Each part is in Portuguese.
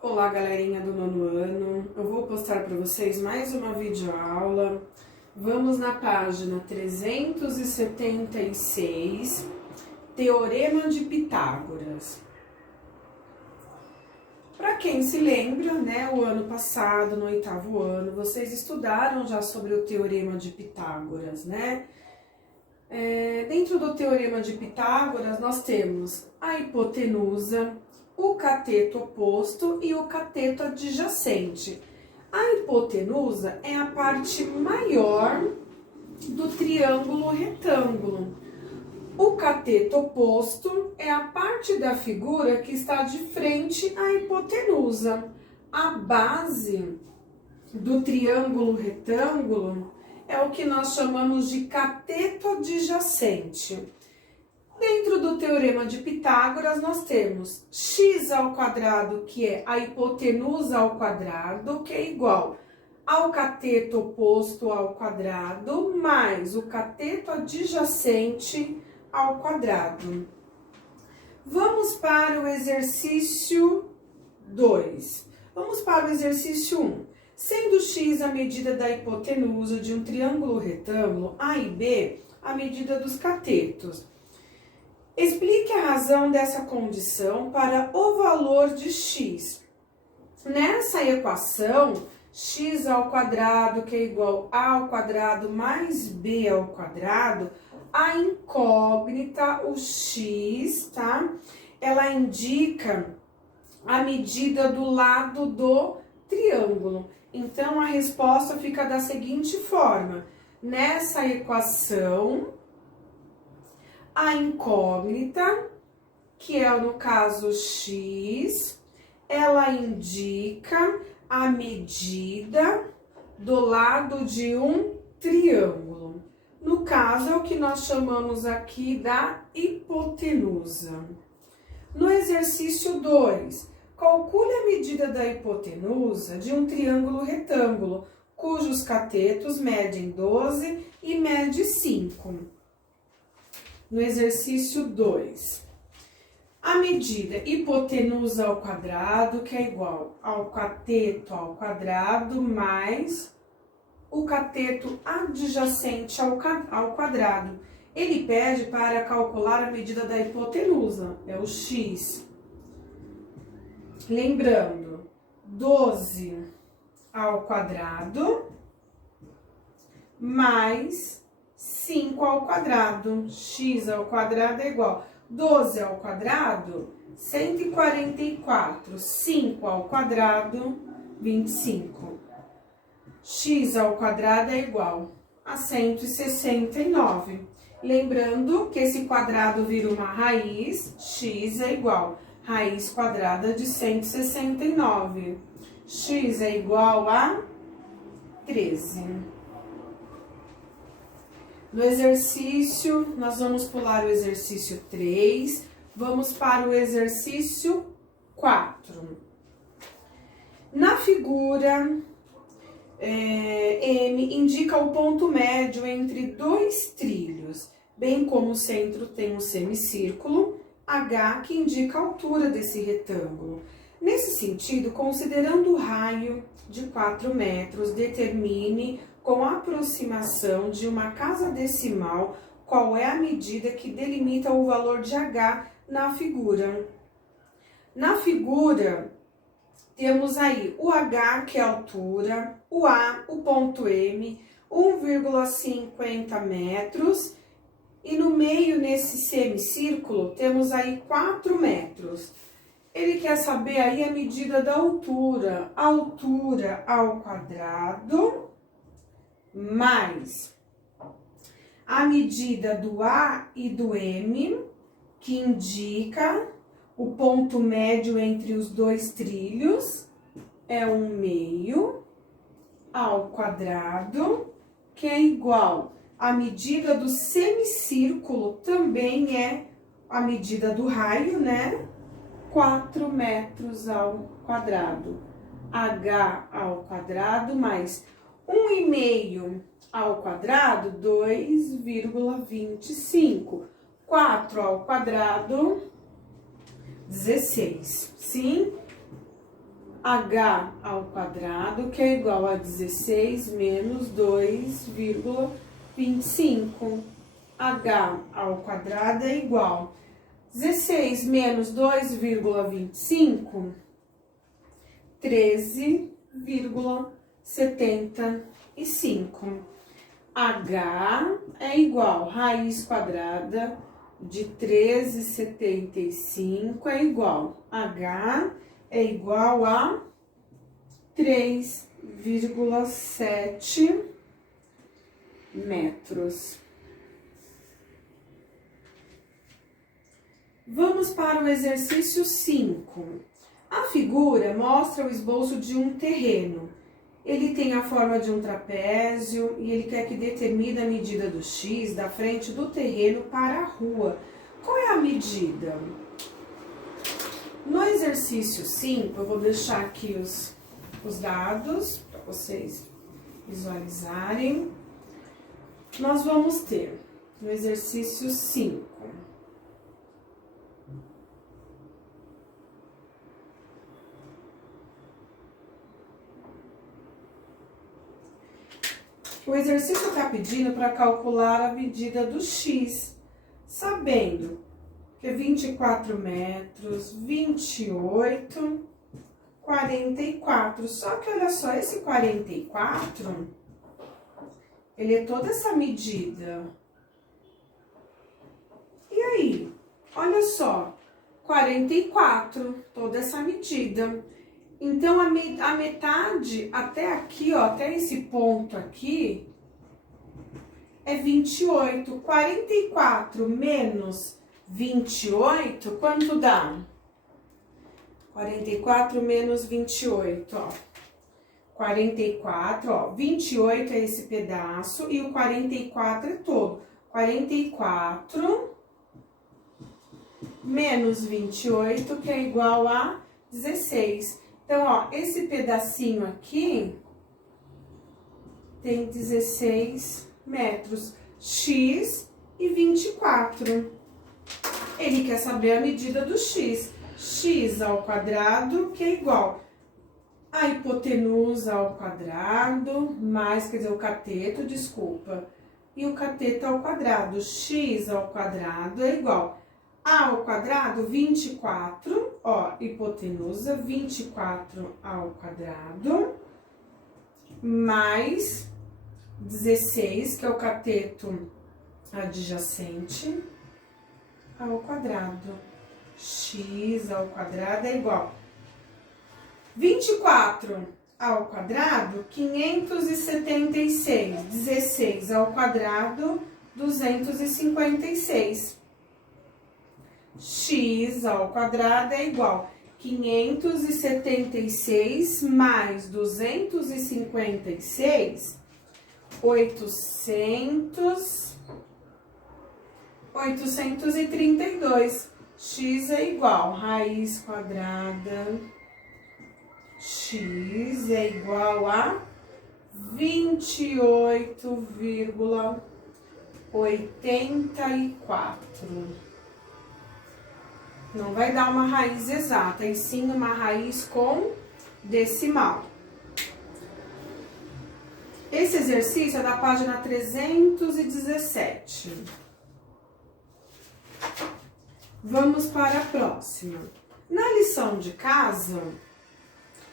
Olá, galerinha do nono ano. Eu vou postar para vocês mais uma videoaula. Vamos na página 376, Teorema de Pitágoras. Para quem se lembra, né, o ano passado, no 8º ano, vocês estudaram já sobre o Teorema de Pitágoras, né? Dentro do Teorema de Pitágoras, nós temos a hipotenusa, o cateto oposto e o cateto adjacente. A hipotenusa é a parte maior do triângulo retângulo. O cateto oposto é a parte da figura que está de frente à hipotenusa. A base do triângulo retângulo é o que nós chamamos de cateto adjacente. Dentro do Teorema de Pitágoras, nós temos x², que é a hipotenusa ao quadrado, que é igual ao cateto oposto ao quadrado, mais o cateto adjacente ao quadrado. Vamos para o exercício 2. Vamos para o exercício 1. Sendo x a medida da hipotenusa de um triângulo retângulo, A e B a medida dos catetos. Explique a razão dessa condição para o valor de x. Nessa equação, x², que é igual a ao quadrado mais b ao quadrado, a incógnita, o x, tá? Ela indica a medida do lado do triângulo. Então, a resposta fica da seguinte forma. Nessa equação, a incógnita, que é no caso x, ela indica a medida do lado de um triângulo. No caso, é o que nós chamamos aqui da hipotenusa. No exercício 2, calcule a medida da hipotenusa de um triângulo retângulo, cujos catetos medem 12 e mede 5. No exercício 2, a medida hipotenusa ao quadrado, que é igual ao cateto ao quadrado, mais o cateto adjacente ao quadrado. Ele pede para calcular a medida da hipotenusa, é o x. Lembrando, 12 ao quadrado mais 5 ao quadrado. x² é igual 12 ao quadrado, 144. 5 ao quadrado, 25. x² é igual a 169. Lembrando que esse quadrado vira uma raiz, x é igual a raiz quadrada de 169. X é igual a 13. No exercício, nós vamos pular o exercício 3, vamos para o exercício 4. Na figura, M indica o ponto médio entre dois trilhos, bem como o centro tem um semicírculo, H, que indica a altura desse retângulo. Nesse sentido, considerando o raio de 4 metros, determine com a aproximação de uma casa decimal qual é a medida que delimita o valor de H na figura. Na figura, temos aí o H, que é a altura, o A, o ponto M, 1,50 metros, e no meio, nesse semicírculo, temos aí 4 metros. Ele quer saber aí a medida da altura ao quadrado, mais a medida do A e do M, que indica o ponto médio entre os dois trilhos, é 1/2 ao quadrado, que é igual à medida do semicírculo, também é a medida do raio, né? 4 metros ao quadrado. H ao quadrado mais 1,5 ao quadrado, 2,25. 4 ao quadrado, 16. Sim? h ao quadrado, que é igual a 16 menos 2,25. h ao quadrado é igual a 16 menos 2,25, 13,75. H é igual a raiz quadrada de 13,75 é igual. H é igual a 3,7 metros. Vamos para o exercício 5. A figura mostra o esboço de um terreno. Ele tem a forma de um trapézio e ele quer que determine a medida do X da frente do terreno para a rua. Qual é a medida? No exercício 5, eu vou deixar aqui os dados para vocês visualizarem. Nós vamos ter no exercício 5. O exercício está pedindo para calcular a medida do X, sabendo que é 24 metros, 28, 44. Só que olha só, esse 44, ele é toda essa medida. E aí? Olha só, 44, toda essa medida. Então, a metade até aqui, ó, até esse ponto aqui, é 28. 44 menos 28, quanto dá? 44 menos 28, ó. 44, ó, 28 é esse pedaço e o 44 é todo. 44 menos 28, que é igual a 16. Então, ó, esse pedacinho aqui tem 16 metros, X e 24. Ele quer saber a medida do X. X ao quadrado, que é igual a hipotenusa ao quadrado, mais, quer dizer, o cateto, desculpa, e o cateto ao quadrado. X ao quadrado é igual a ao quadrado, 24, ó, hipotenusa, 24 ao quadrado, mais 16, que é o cateto adjacente, ao quadrado. X ao quadrado é igual 24 ao quadrado, 576, 16 ao quadrado, 256. X ao quadrado é igual a 576 mais 256, 832. X é igual a raiz quadrada, X é igual a 28,84. Não vai dar uma raiz exata, e sim uma raiz com decimal. Esse exercício é da página 317. Vamos para a próxima. Na lição de casa,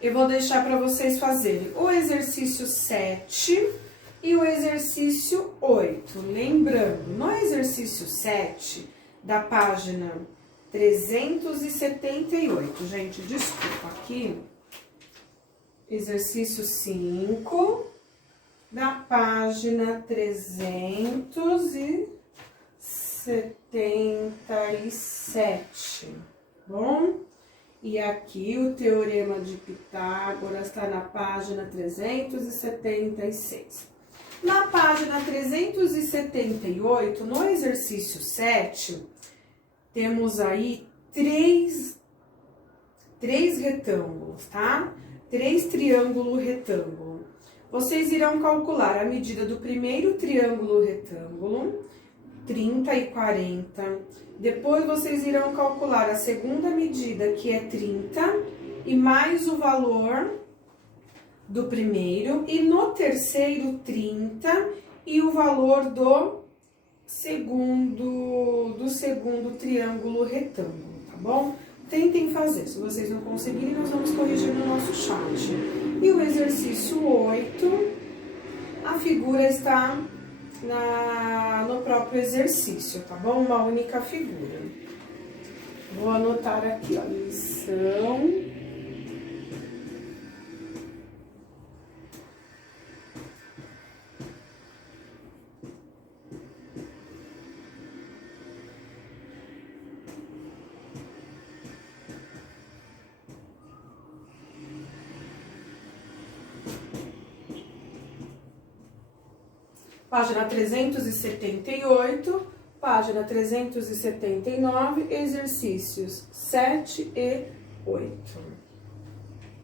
eu vou deixar para vocês fazerem o exercício 7 e o exercício 8. Lembrando, no exercício 7, da página 378, gente, desculpa aqui, exercício 5, da página 377, bom? E aqui o Teorema de Pitágoras está na página 376. Na página 378, no exercício 7, temos aí três retângulos, tá? 3 triângulos retângulo. Vocês irão calcular a medida do primeiro triângulo retângulo, 30 e 40. Depois, vocês irão calcular a segunda medida, que é 30, e mais o valor do primeiro, e no terceiro 30 e o valor do segundo triângulo retângulo, tá bom? Tentem fazer, se vocês não conseguirem, nós vamos corrigir no nosso chat. E o exercício 8, a figura está no próprio exercício, tá bom? Uma única figura. Vou anotar aqui, ó, lição. Página 378, página 379, exercícios 7 e 8.